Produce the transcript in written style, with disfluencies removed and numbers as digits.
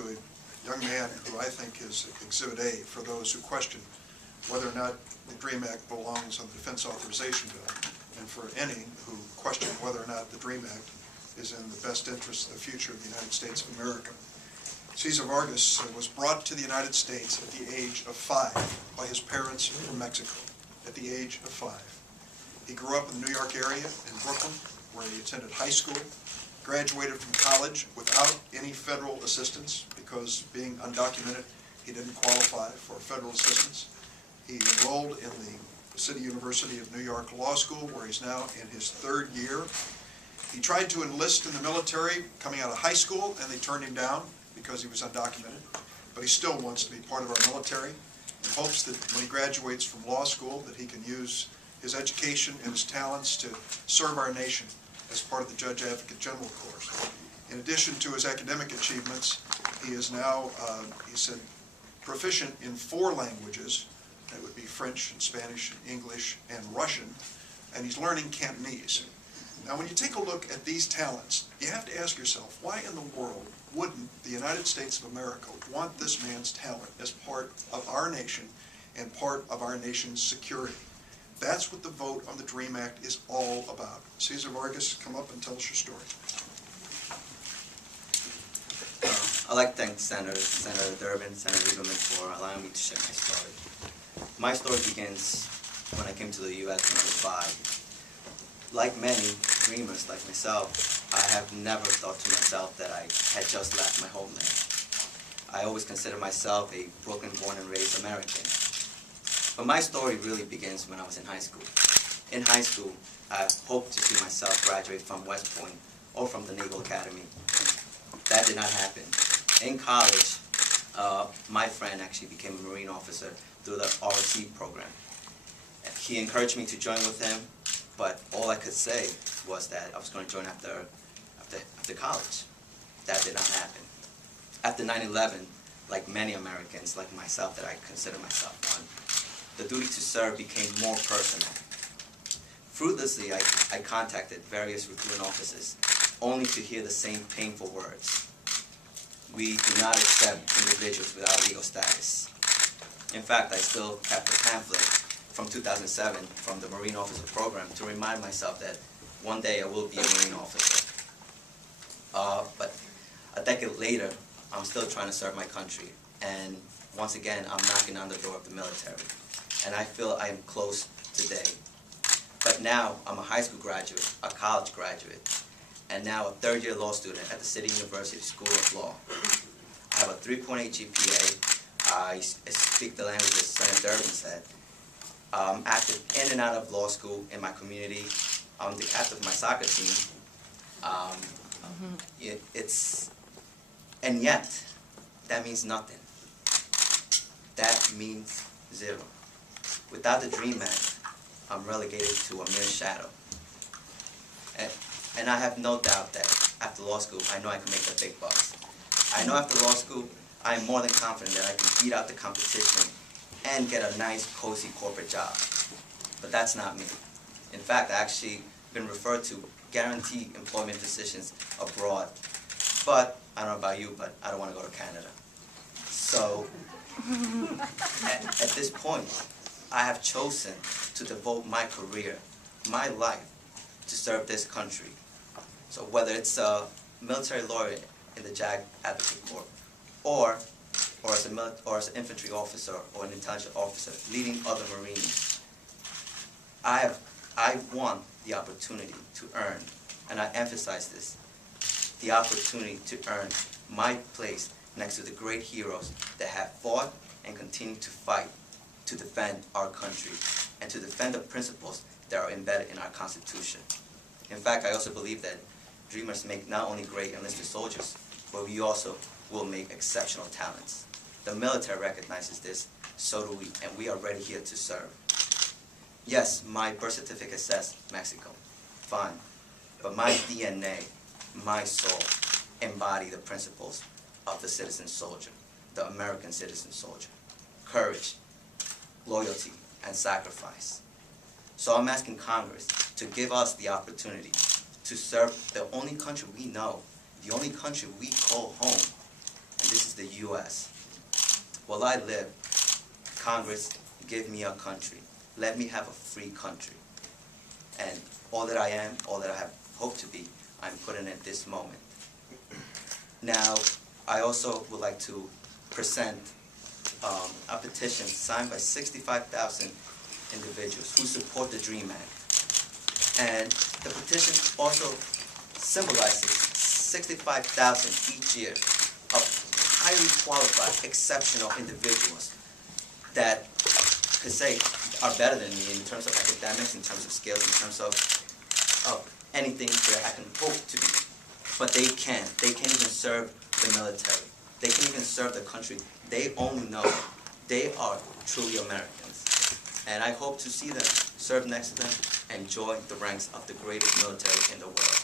to a young man who I think is Exhibit A for those who question whether or not the DREAM Act belongs on the Defense Authorization Bill, and for any who question whether or not the DREAM Act is in the best interest of the future of the United States of America. Cesar Vargas was brought to the United States at the age of 5 by his parents from Mexico, at the age of 5. He grew up in the New York area in Brooklyn, where he attended high school, graduated from college without any federal assistance because, being undocumented, he didn't qualify for federal assistance. He enrolled in the City University of New York Law School, where he's now in his 3rd year. He tried to enlist in the military coming out of high school, and they turned him down because he was undocumented. But he still wants to be part of our military and hopes that when he graduates from law school that he can use his education and his talents to serve our nation as part of the Judge Advocate General course. In addition to his academic achievements, he is now, he said, proficient in 4 languages. That would be French and Spanish and English and Russian, and he's learning Cantonese. Now, when you take a look at these talents, you have to ask yourself, why in the world wouldn't the United States of America want this man's talent as part of our nation and part of our nation's security? That's what the vote on the DREAM Act is all about. Cesar Vargas, come up and tell us your story. I'd like to thank Senator Durbin, Senator Lieberman for allowing me to share my story. My story begins when I came to the U.S. when I was 5. Like many dreamers like myself, I have never thought to myself that I had just left my homeland. I always considered myself a Brooklyn born and raised American. But my story really begins when I was in high school. In high school, I hoped to see myself graduate from West Point or from the Naval Academy. That did not happen. In college, my friend actually became a Marine officer through the ROT program. He encouraged me to join with him, but all I could say was that I was going to join after college. That did not happen. After 9/11, like many Americans, like myself that I consider myself one, the duty to serve became more personal. Fruitlessly, I contacted various recruiting offices, only to hear the same painful words. We do not accept individuals without legal status. In fact, I still have the pamphlet from 2007 from the Marine Officer Program to remind myself that one day I will be a Marine officer. But a decade later, I'm still trying to serve my country. And once again, I'm knocking on the door of the military. And I feel I am close today. But now, I'm a high school graduate, a college graduate, and now a 3rd-year law student at the City University School of Law. I have a 3.8 GPA. I speak the language, as Senator Durbin said. I'm active in and out of law school in my community. I'm the captain of my soccer team. And yet, that means nothing. That means 0. Without the DREAM Act, I'm relegated to a mere shadow. And I have no doubt that after law school, I know I can make the big bucks. I know after law school, I am more than confident that I can beat out the competition and get a nice, cozy corporate job. But that's not me. In fact, I actually been referred to guaranteed employment positions abroad. But, I don't know about you, but I don't want to go to Canada. So, at this point, I have chosen to devote my career, my life, to serve this country. So whether it's a military lawyer in the JAG Advocate Corps, or as an infantry officer or an intelligence officer leading other Marines, I want the opportunity to earn, and I emphasize this, the opportunity to earn my place next to the great heroes that have fought and continue to fight to defend our country and to defend the principles that are embedded in our Constitution. In fact, I also believe that dreamers make not only great enlisted soldiers, but we also will make exceptional talents. The military recognizes this, so do we, and we are ready here to serve. Yes, my birth certificate says Mexico. Fine. But my DNA, my soul, embody the principles of the citizen soldier, the American citizen soldier. Courage, loyalty, and sacrifice. So I'm asking Congress to give us the opportunity to serve the only country we know, the only country we call home, and this is the U.S. While I live, Congress, give me a country. Let me have a free country. And all that I am, all that I have hoped to be, I'm putting in this moment. Now, I also would like to present a petition signed by 65,000 individuals who support the DREAM Act. And the petition also symbolizes 65,000 each year of highly qualified, exceptional individuals that could say are better than me in terms of academics, in terms of skills, in terms of anything that I can hope to be. But they can't. They can't even serve the military. They can't even serve the country. They only know they are truly Americans. And I hope to see them serve next to them and join the ranks of the greatest military in the world.